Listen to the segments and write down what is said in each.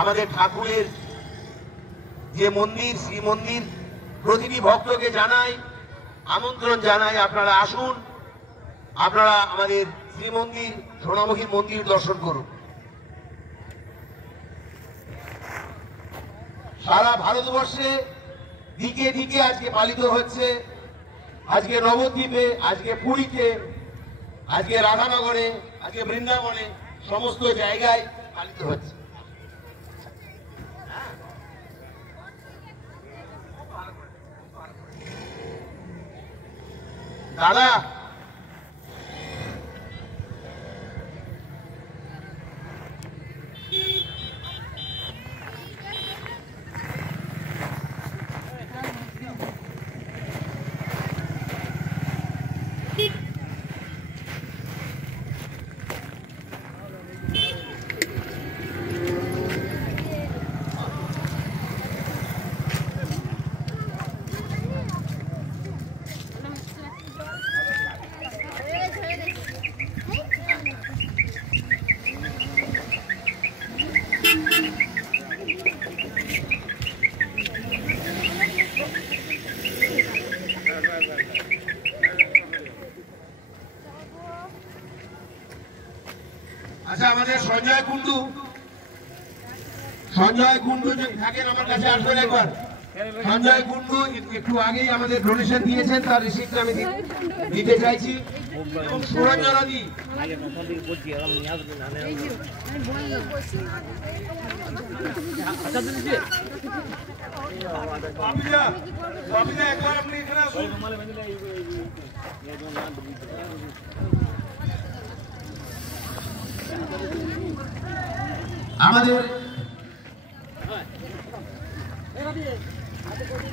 আমাদের ঠাকুরের যে মন্দির, শ্রী মন্দির, প্রতিটি ভক্তকে জানাই, আমন্ত্রণ জানাই, আপনারা আসুন, আপনারা আমাদের শ্রী মন্দির, সোনামুখী মন্দির দর্শন করুন। সারা ভারতবর্ষে দিকে দিকে আজকে পালিত হচ্ছে, আজকে নবদ্বীপে, আজকে পুরীতে, আজকে রাধানগরে, আজকে বৃন্দাবনে, সমস্ত জায়গায় পালিত হচ্ছে। দাদা আচ্ছা, আমাদের সঞ্জয় কুন্ডু থাকেন আমার কাছে, আসবেন একবার। সঞ্জয় কুন্ডু একটু আগেই আমাদের ডোনেশন দিয়েছেন, তার রিসিপ্ট আমি দিতে চাইছি। এবং সুরঞ্জনা দি,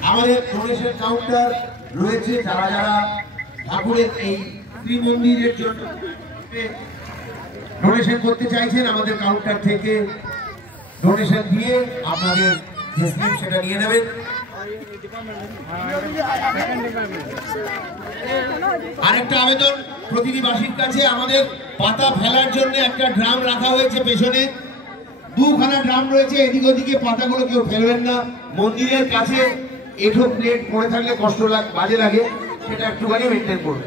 আমাদের ডোনেশন কাউন্টার রয়েছে। যারা যারা ঠাকুরের এই শ্রী মন্দিরের জন্য ডোনেশন করতে চাইছেন, আমাদের কাউন্টার থেকে ডোনেশন দিয়ে আপনাদের যে স্লিপ সেটা নিয়ে নেবেন। আরেকটা আবেদন প্রতিটি বাসীর কাছে, আমাদের পাতা ফেলার জন্য একটা ড্রাম রাখা হয়েছে পেছনে, দুখানা ড্রাম রয়েছে, এদিক ওদিকে পাতাগুলো কেউ ফেলবেন না। মন্দিরের কাছে এঠো প্লেট পড়ে থাকলে কষ্ট বাজে লাগে, সেটা একটুখানি মেনটেন করবে।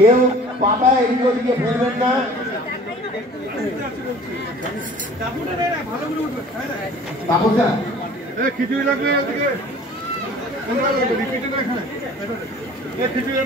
কেউ পাতা এদিক ওদিকে ফেলবেন না। খিচুড়ি লাগবে, খিচুড়ি